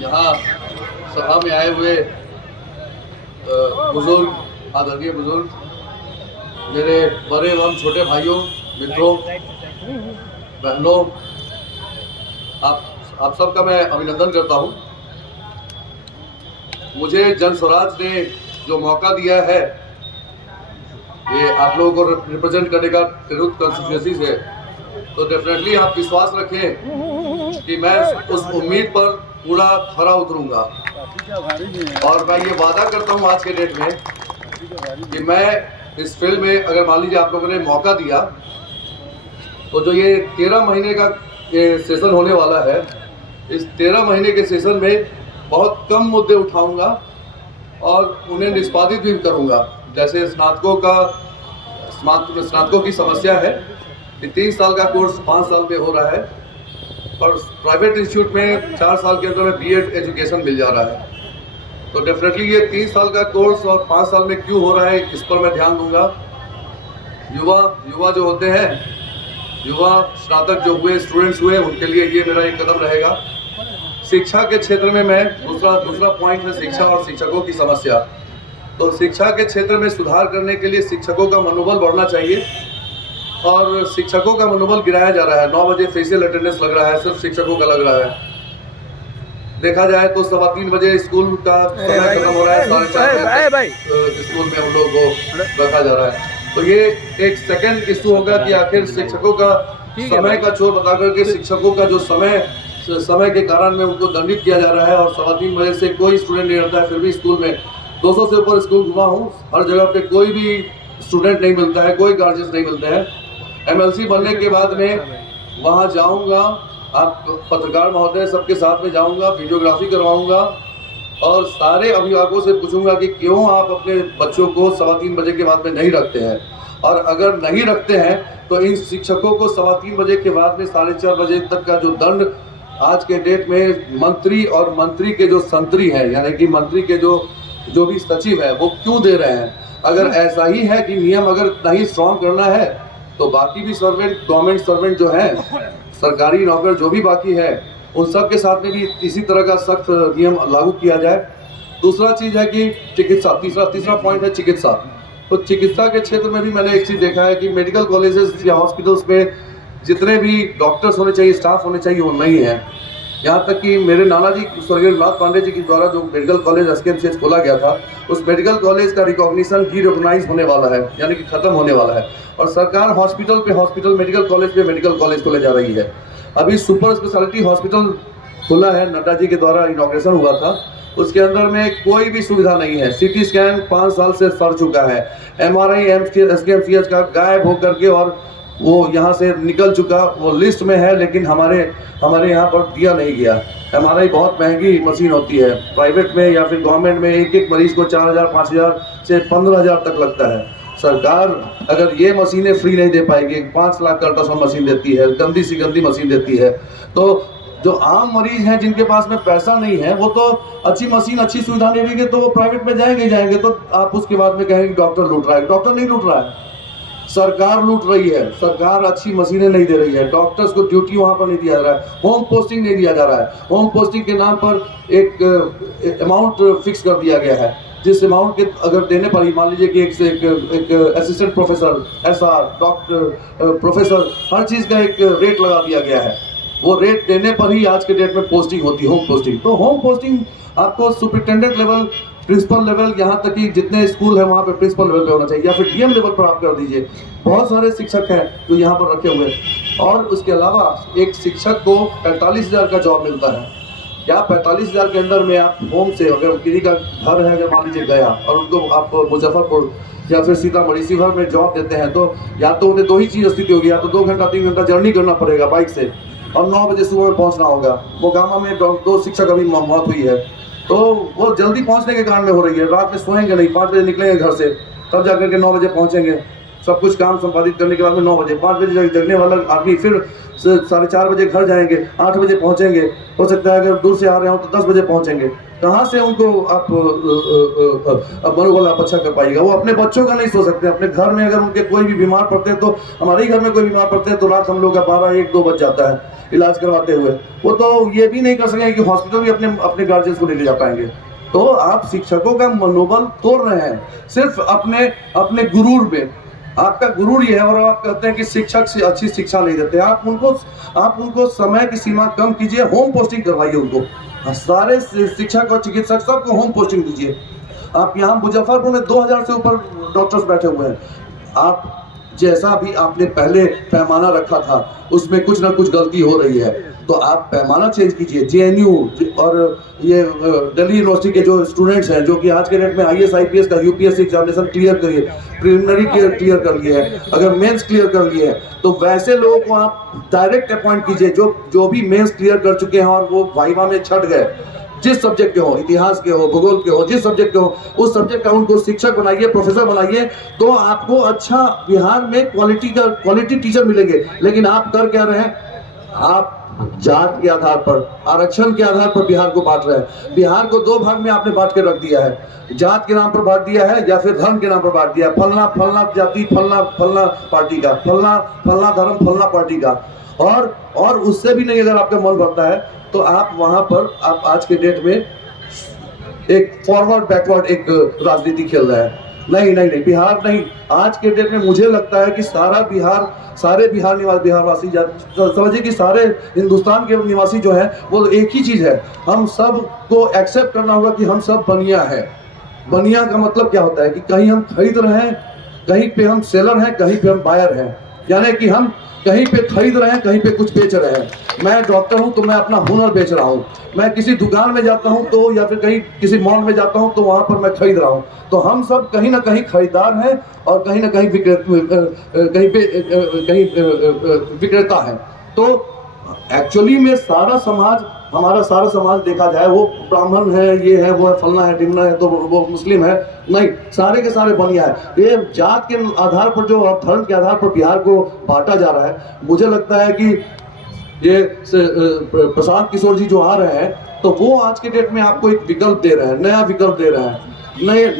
यहाँ सभा में आए हुए बुजुर्ग, आदरणीय बुजुर्ग, मेरे बड़े एवं छोटे भाइयों, मित्रों, बहनों, आप सबका मैं अभिनंदन करता हूँ। मुझे जन स्वराज ने जो मौका दिया है, ये आप लोगों को रिप्रेजेंट करने का तिरहुत कॉन्स्टिट्यूएंसी से, तो डेफिनेटली आप विश्वास रखें कि मैं उस उम्मीद पर पूरा खरा उतरूंगा। और मैं ये वादा करता हूँ आज के डेट में कि मैं इस फील्ड में, अगर मान लीजिए आप लोगों ने मौका दिया, तो जो ये 13 महीने का ये सेशन होने वाला है, इस 13 महीने के सेशन में बहुत कम मुद्दे उठाऊंगा और उन्हें निष्पादित भी करूंगा। जैसे स्नातकों की समस्या है कि 3 साल का कोर्स 5 साल में हो रहा है और प्राइवेट इंस्टीट्यूट में 4 साल के अंदर में बीएड एजुकेशन मिल जा रहा है। तो डेफिनेटली ये 3 साल का कोर्स और 5 साल में क्यों हो रहा है, इस पर मैं ध्यान दूंगा। युवा जो होते हैं, युवा स्नातक जो हुए, स्टूडेंट्स हुए, उनके लिए ये मेरा एक कदम रहेगा। शिक्षा के क्षेत्र में मैं दूसरा पॉइंट है शिक्षा और शिक्षकों की समस्या। तो शिक्षा के क्षेत्र में सुधार करने के लिए शिक्षकों का मनोबल बढ़ना चाहिए और शिक्षकों का मनोबल गिराया जा रहा है। 9 बजे फेशियल अटेंडेंस लग रहा है, सिर्फ शिक्षकों का लग रहा है। देखा जाए तो 3:15 बजे स्कूल का समय खत्म हो रहा है, 4:30 बजे स्कूल में हम लोग को रखा जा रहा है। तो ये एक सेकंड इशू होगा कि आखिर शिक्षकों का समय का चोर बता करके शिक्षकों का जो समय के कारण में उनको दंडित किया जा रहा है। और 3:15 बजे से कोई स्टूडेंट नहीं रहता है, फिर भी स्कूल में 200 से ऊपर स्कूल घुमा हूँ, हर जगह पे कोई भी स्टूडेंट नहीं मिलता है, कोई गार्जियंस नहीं मिलते हैं। एमएलसी बनने के बाद में वहाँ जाऊँगा, आप पत्रकार महोदय सबके साथ में जाऊँगा, वीडियोग्राफी करवाऊँगा और सारे अभिभावकों से पूछूंगा कि क्यों आप अपने बच्चों को 3:15 बजे के बाद में नहीं रखते हैं, और अगर नहीं रखते हैं तो इन शिक्षकों को 3:15 बजे के बाद में 4:30 बजे तक का जो दंड आज के डेट में मंत्री और मंत्री के जो संतरी है, यानी कि मंत्री के जो भी सचिव है, वो क्यों दे रहे हैं। अगर ऐसा ही है कि नियम अगर नहीं स्ट्रॉन्ग करना है तो बाकी भी सर्वेंट, गवर्नमेंट सर्वेंट जो है, सरकारी नौकर जो भी बाकी है, उन सब के साथ में भी इसी तरह का सख्त नियम लागू किया जाए। दूसरा चीज़ है कि चिकित्सा, तीसरा पॉइंट है चिकित्सा। तो चिकित्सा के क्षेत्र में भी मैंने एक चीज़ देखा है कि मेडिकल कॉलेजेस या हॉस्पिटल्स में जितने भी डॉक्टर्स होने चाहिए, स्टाफ होने चाहिए, वो नहीं है। यहाँ तक कि मेरे नाना जी स्वर्गीय नाथ पांडे जी के द्वारा जो मेडिकल कॉलेज एसकेएमसीएच खोला गया था, उस मेडिकल कॉलेज का रिकॉग्निशन रीऑर्गेनाइज होने वाला है, यानी कि खत्म होने वाला है। और सरकार हॉस्पिटल पे हॉस्पिटल, मेडिकल कॉलेज पे मेडिकल कॉलेज को ले जा रही है। अभी सुपर स्पेशलिटी हॉस्पिटल खुला है, नड्डा जी के द्वारा इनॉग्रेशन हुआ था, उसके अंदर में कोई भी सुविधा नहीं है। सीटी स्कैन 5 साल से सड़ चुका है, एमआरआई एसकेएमसीएच का गायब होकर के और वो यहाँ से निकल चुका, वो लिस्ट में है लेकिन हमारे यहाँ पर दिया नहीं गया। एमआरआई बहुत महंगी मशीन होती है, प्राइवेट में या फिर गवर्नमेंट में एक मरीज को 4,000, 5,000 से 15,000 तक लगता है। सरकार अगर ये मशीनें फ्री नहीं दे पाएगी, 5 लाख का अल्ट्रासाउंड मशीन देती है, गंदी सी गंदी मशीन देती है, तो जो आम मरीज हैं जिनके पास में पैसा नहीं है, वो तो अच्छी मशीन, अच्छी सुविधा नहीं लेंगे तो वो प्राइवेट में जाएंगे। तो आप उसके बाद में कहेंगे डॉक्टर लूट रहा है। डॉक्टर नहीं लूट रहा है, सरकार लूट रही है। सरकार अच्छी मशीनें नहीं दे रही है, डॉक्टर्स को ड्यूटी वहाँ पर नहीं दिया जा रहा है, होम पोस्टिंग नहीं दिया जा रहा है। होम पोस्टिंग के नाम पर एक अमाउंट फिक्स कर दिया गया है, जिस अमाउंट के अगर देने पर ही, मान लीजिए कि एक assistant professor, SR, doctor, professor, हर चीज़ का एक रेट लगा दिया गया है। वो रेट देने पर ही आज के डेट में पोस्टिंग होती है, होम पोस्टिंग। तो होम पोस्टिंग आपको सुपरिटेंडेंट लेवल, प्रिंसिपल लेवल, यहाँ तक कि जितने स्कूल है वहाँ पे प्रिंसिपल लेवल पे होना चाहिए, या फिर डीएम लेवल पर आप कर दीजिए। बहुत सारे शिक्षक हैं जो यहाँ पर रखे हुए हैं। और उसके अलावा एक शिक्षक को 45,000 का जॉब मिलता है। क्या 45,000 के अंदर में आप होम से, अगर किसी का घर है, अगर मान लीजिए गया और उनको आप मुजफ्फरपुर या फिर सीतामढ़ी, शिवहर में जॉब देते हैं, तो या तो उन्हें 2 ही चीज़ स्थिति होगी, या तो 2 घंटा 3 घंटा जर्नी करना पड़ेगा बाइक से और 9 बजे सुबह में पहुंचना होगा। मोकामा में 2 शिक्षक अभी मौत हुई है, तो वो जल्दी पहुंचने के कारण में हो रही है। रात में सोएंगे नहीं, 5 बजे निकलेंगे घर से, तब जाकर के 9 बजे पहुंचेंगे। सब कुछ काम संपादित करने के बाद में 9 बजे, 5 बजे जगने वाला आदमी फिर 4:30 बजे घर जाएंगे, 8 बजे पहुंचेंगे। हो सकता है अगर दूर से आ रहे हो तो 10 बजे पहुंचेंगे। कहाँ से उनको आप मनोबल आप अच्छा कर पाइएगा। वो अपने बच्चों का नहीं सोच सकते। अपने घर में अगर उनके कोई भी बीमार पड़ते हैं, तो हमारे ही घर में कोई बीमार पड़ते हैं तो रात हम लोग का 12, 1, 2 बज जाता है। इलाज करवाते हुए, वो तो ये भी नहीं कर सकेंगे कि हॉस्पिटल भी अपने अपने गार्जियंस को ले जा पाएंगे। तो आप शिक्षकों का मनोबल तोड़ रहे हैं सिर्फ अपने अपने गुरूर में। आपका गुरूर ये है और आप कहते हैं कि शिक्षक से अच्छी शिक्षा नहीं देते। आप उनको समय की सीमा कम कीजिए, होम पोस्टिंग करवाइए उनको। सारे शिक्षक और चिकित्सक सबको होम पोस्टिंग दीजिए। आप यहाँ मुजफ्फरपुर में 2000 से ऊपर डॉक्टर्स बैठे हुए हैं। आप जैसा भी आपने पहले पैमाना रखा था उसमें कुछ ना कुछ गलती हो रही है, तो आप पैमाना चेंज कीजिए। जेएनयू और ये दिल्ली यूनिवर्सिटी के जो स्टूडेंट्स हैं जो कि आज के डेट में आईएएस आईपीएस का यूपीएससी एग्जामिनेशन क्लियर करिए, प्रिलिमिनरी क्लियर कर लिए है, अगर मेंस क्लियर कर लिए है तो वैसे लोगों को आप डायरेक्ट अपॉइंट कीजिए जो भी मेंस क्लियर कर चुके हैं और वो वाइवा में छट गए, जिस सब्जेक्ट के हो, इतिहास के हो, भूगोल के हो, जिस सब्जेक्ट के हो, उस सब्जेक्ट का उनको शिक्षक बनाइए, प्रोफेसर बनाइए, तो आपको अच्छा बिहार में क्वालिटी टीचर मिलेंगे। लेकिन आप कर क्या रहे हैं? आप जात के आधार पर, आरक्षण के आधार पर बिहार को बांट रहे हैं। बिहार को दो भाग में आपने बांट के रख दिया है, जात के नाम पर बांट दिया है या फिर धर्म के नाम पर बांट दिया है। फलना फलना जाति, फलना फलना पार्टी का, फलना फलना धर्म, फलना पार्टी का। और उससे भी नहीं अगर आपका मन भरता है तो आप वहां पर आप आज के डेट में एक फॉरवर्ड बैकवर्ड एक राजनीति खेल रहे हैं। नहीं, बिहार नहीं। आज के डेट में मुझे लगता है कि सारे बिहारवासी समझिए कि सारे हिंदुस्तान के निवासी जो है वो एक ही चीज है। हम सब को एक्सेप्ट करना होगा कि हम सब बनिया है। बनिया का मतलब क्या होता है कि कहीं हम खरीद रहे हैं, कहीं पे हम सेलर हैं, कहीं पे हम बायर हैं। यानी कि हम कहीं पे खरीद रहे हैं, कहीं पे कुछ बेच रहे हैं। मैं डॉक्टर हूं तो मैं अपना हुनर बेच रहा हूं। मैं किसी दुकान में जाता हूं तो या फिर कहीं किसी मॉल में जाता हूं तो वहां पर मैं खरीद रहा हूं। तो हम सब कहीं ना कहीं खरीदार हैं और कहीं ना कहीं विक्रेता हैं। तो एक्चुअली में हमारा सारा समाज देखा जाए वो ब्राह्मण है, ये है, वो है, फलना है, ढिमना है, तो वो मुस्लिम है, नहीं, सारे के सारे बनिया है। ये जात के आधार पर जो धर्म के आधार पर बिहार को बांटा जा रहा है, मुझे लगता है कि ये प्रशांत किशोर जी जो आ रहे हैं तो वो आज के डेट में आपको एक विकल्प दे रहे हैं, नया विकल्प दे रहे हैं,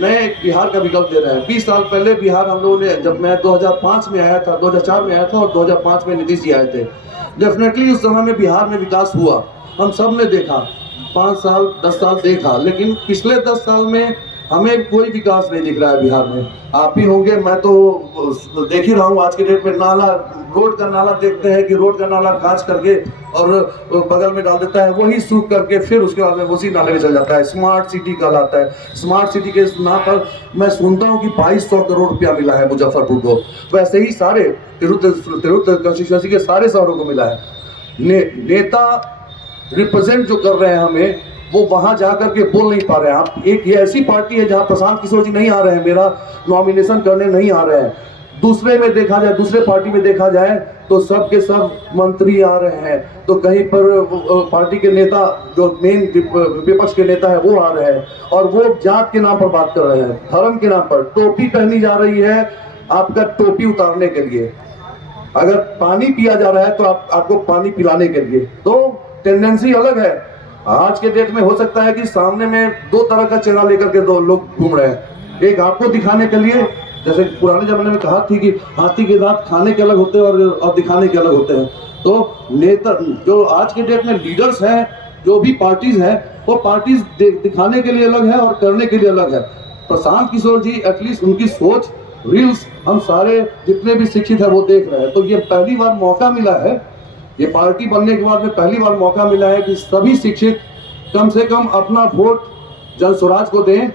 नए बिहार का विकल्प दे रहे हैं। 20 साल पहले बिहार हम लोगों ने, जब मैं 2005 में आया था, 2004 में आया था और 2005 में नीतीश जी आए थे, डेफिनेटली उस समय में बिहार में विकास हुआ, हम सब ने देखा। 5 साल 10 साल देखा, लेकिन पिछले 10 साल में हमें कोई विकास नहीं दिख रहा है बिहार में। आप ही होंगे, मैं तो देख ही रहा हूँ आज के डेट में नाला, रोड का नाला देखते हैं कि रोड का नाला कांच करके और बगल में डाल देता है, वही सूख करके फिर उसके बाद में उसी नाले में चल जाता है। स्मार्ट सिटी कहलाता है। स्मार्ट सिटी के नाम पर मैं सुनता हूँ कि 2200 करोड़ रुपया मिला है मुजफ्फरपुर को। वैसे ही सारे तिरुत कंस्टिट्यूंसी के सारे शहरों को मिला है। नेता रिप्रेजेंट जो कर रहे हैं हमें, वो वहां जाकर के बोल नहीं पा रहे हैं। आप एक ये ऐसी पार्टी है जहां प्रशांत किशोर जी नहीं आ रहे हैं, मेरा नॉमिनेशन करने नहीं आ रहे हैं। दूसरे पार्टी में देखा जाए तो सब के सब मंत्री आ रहे हैं, तो कहीं पर पार्टी के नेता जो मेन विपक्ष के नेता है वो आ रहे हैं और वो जात के नाम पर बात कर रहे हैं, धर्म के नाम पर। टोपी पहनी जा रही है आपका टोपी उतारने के लिए, अगर पानी पिया जा रहा है तो आपको पानी पिलाने के लिए। तो टेंडेंसी अलग है। आज के डेट में हो सकता है कि सामने में 2 तरह का चेहरा लेकर के 2 लोग घूम रहे हैं। एक आपको दिखाने के लिए, जैसे पुराने जमाने में कहा थी कि हाथी के दांत खाने के अलग होते हैं और दिखाने के अलग होते हैं। तो नेता जो आज के डेट में लीडर्स हैं, जो भी पार्टीज हैं, वो पार्टीज दिखाने के लिए अलग है और करने के लिए अलग है। प्रशांत किशोर जी एटलीस्ट उनकी सोच, रील्स हम सारे जितने भी शिक्षित है वो देख रहे हैं। तो ये पहली बार मौका मिला है, ये पार्टी बनने के बाद में पहली बार मौका मिला है कि सभी शिक्षित कम से कम अपना वोट जन स्वराज को दें,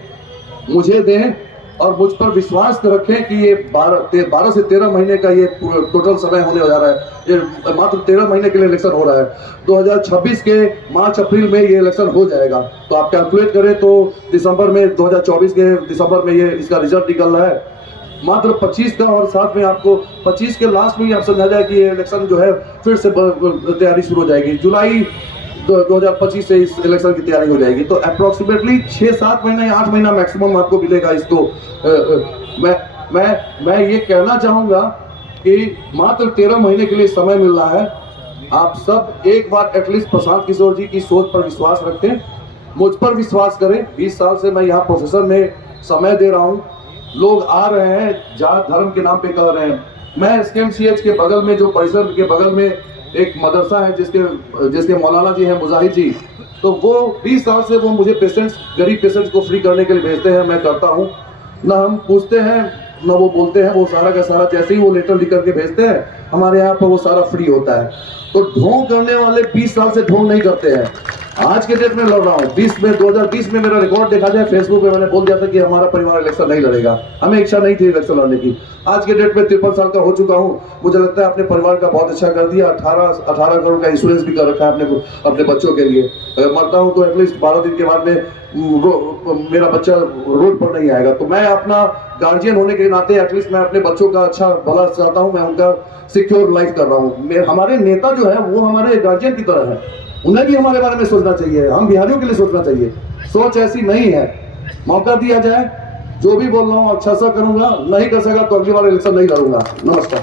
मुझे दें और मुझ पर विश्वास रखें कि ये 12 से 13 महीने का ये टोटल समय होने जा रहा है। ये मात्र 13 महीने के लिए इलेक्शन हो रहा है। 2026 के मार्च अप्रैल में ये इलेक्शन हो जाएगा। तो आप कैलकुलेट करें तो दिसंबर में, 2024 के दिसंबर में ये इसका रिजल्ट निकल रहा है। मात्र 25 का, और साथ में आपको 25 के लास्ट में ही आप समझा जाए कि ये इलेक्शन जो है फिर से तैयारी शुरू हो जाएगी। जुलाई 2025 से इस इलेक्शन की तैयारी हो जाएगी। तो अप्रोक्सीमेटली 6-7 महीना या 8 महीना मैक्सिमम आपको मिलेगा इसको। मैं ये कहना चाहूँगा कि मात्र 13 महीने के लिए समय मिल रहा है। आप सब एक बार एटलीस्ट प्रशांत किशोर जी की सोच पर विश्वास रखें, मुझ पर विश्वास करें। 20 साल से मैं यहाँ प्रोफेसर में समय दे रहा हूँ। लोग आ रहे हैं, जात धर्म के नाम पे कर रहे हैं। मैं SKMCH के बगल में, जो परिसर के बगल में एक मदरसा है जिसके मौलाना जी हैं मुजाहिद जी, तो वो 20 साल से वो मुझे पेशेंट्स, गरीब पेशेंट्स को फ्री करने के लिए भेजते हैं, मैं करता हूँ। ना हम पूछते हैं ना वो बोलते हैं, वो सारा का सारा जैसे ही वो लेटर लिख करके भेजते हैं हमारे यहाँ पर वो सारा फ्री होता है। तो ढोंग करने वाले 20 साल से ढोंग नहीं करते हैं। आज के डेट में लड़ रहा हूँ। 2020 में मेरा रिकॉर्ड देखा जाए फेसबुक पे, मैंने बोल दिया था कि हमारा परिवार इलेक्शन नहीं लड़ेगा, हमें इच्छा नहीं थी इलेक्शन लड़ने की। आज के डेट में 53 साल का हो चुका हूँ। मुझे लगता है अपने परिवार का बहुत अच्छा कर दिया। 18 करोड़ का इंश्योरेंस भी कर रखा है अपने बच्चों के लिए। अगर मरता हूँ तो एटलीस्ट 12 दिन के बाद में मेरा बच्चा रोड पर नहीं आएगा। तो मैं अपना गार्जियन होने के नाते एटलीस्ट मैं अपने बच्चों का अच्छा भला चाहता हूँ, मैं उनका सिक्योर लाइफ कर रहा हूँ। हमारे नेता जो है वो हमारे गार्जियन की तरह है, उन्हें भी हमारे बारे में सोचना चाहिए, हम बिहारियों के लिए सोचना चाहिए। सोच ऐसी नहीं है। मौका दिया जाए, जो भी बोल रहा हूँ अच्छा सा करूंगा, नहीं कर सका तो अगली बार इलेक्शन नहीं लड़ूंगा। नमस्कार।